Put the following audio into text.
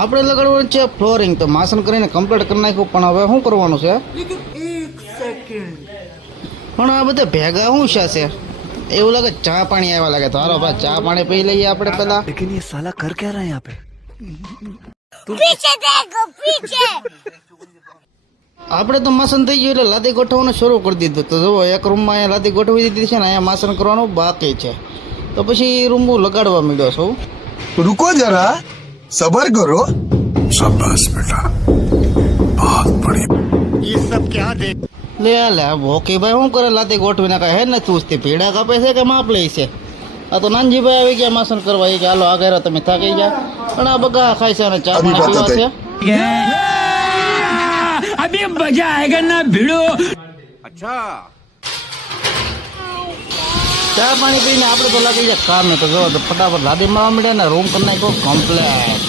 આપણે લગાડવાનું છે ફ્લોરિંગ, તો માસન કરીને કમ્પ્લીટ કરી નાખ્યું, પણ હવે શું કરવાનું છે? પણ આ બધા ભેગા શું છે? એવું લાગે ચા પાણી આવ્યા લાગે. તો હાલો ભાઈ ચા પાણી પી લઈએ આપણે પેલા. लेकिन ये साला कर क्या रहा है यहाँ पे? पीछे देखो पीछे। આપણે તો માસન થઈ ગયું એટલે લાદી ગોઠવવાનું શરૂ કરી દીધું. તો જુઓ એક રૂમમાં અહીંયા લાદી ગોઠવી દીધી છે ને અહીંયા માસન કરવાનું બાકી છે. તો પછી રૂમ હું લગાડવા માંડ્યો છું. रुको जरा सबर करो. शाबाश बेटा बहुत बढ़िया. લે ભોકી ભાઈ શું કરે? લાદી ગોઠવી નાખે હે ને ચૂસતી ભીડા કાપે છે કે માપ લે છે? આ તો નાનજીભાઈ આવી ગયા માસન કરવા. એ કે હાલો આ ઘરે તમે થાકી ગયા, પણ આ બગા ખાય છે અને ચા પાણી પીવા છે. अभी मजा आएगा ना भिड़ो. ચા પાણી પીને આપણે તો લાગી જાય કામે. તો જો ફટાફટ લાદી મારવા માંડ્યા ને રૂમ કરી નાખ્યો કમ્પ્લેટ.